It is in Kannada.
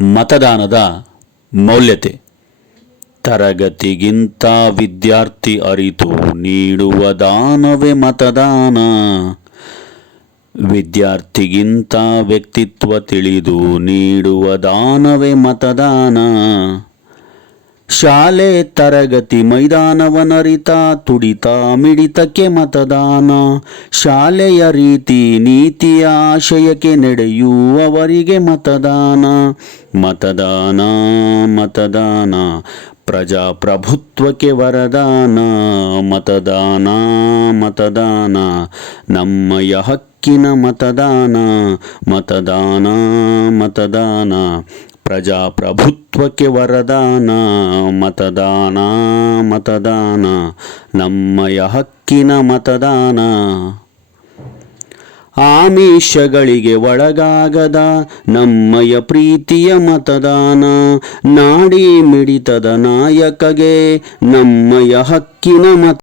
ಮತದಾನದ ಮೌಲ್ಯತೆ. ತರಗತಿಗಿಂತ ವಿದ್ಯಾರ್ಥಿ ಅರಿತು ನೀಡುವ ದಾನವೇ ಮತದಾನ. ವಿದ್ಯಾರ್ಥಿಗಿಂತ ವ್ಯಕ್ತಿತ್ವ ತಿಳಿದು ನೀಡುವ ದಾನವೇ ಮತದಾನ. ಶಾಲೆ ತರಗತಿ ಮೈದಾನವನರಿತ ತುಡಿತ ಮಿಡಿತಕ್ಕೆ ಮತದಾನ. ಶಾಲೆಯ ರೀತಿ ನೀತಿಯ ಆಶಯಕ್ಕೆ ನಡೆಯುವವರಿಗೆ ಮತದಾನ. ಮತದಾನ ಮತದಾನ ಪ್ರಜಾಪ್ರಭುತ್ವಕ್ಕೆ ವರದಾನ. ಮತದಾನ ಮತದಾನ ನಮ್ಮಯ ಹಕ್ಕಿನ ಮತದಾನ. ಮತದಾನ ಮತದಾನ ಪ್ರಜಾಪ್ರಭುತ್ವಕ್ಕೆ ವರದಾನ. ಮತದಾನ ಮತದಾನ ನಮ್ಮಯ ಹಕ್ಕಿನ ಮತದಾನ. ಆಮಿಷಗಳಿಗೆ ಒಳಗಾಗದ ನಮ್ಮಯ ಪ್ರೀತಿಯ ಮತದಾನ. ನಾಡಿ ಮಿಡಿತದ ನಾಯಕಗೆ ನಮ್ಮಯ ಹಕ್ಕಿನ ಮತ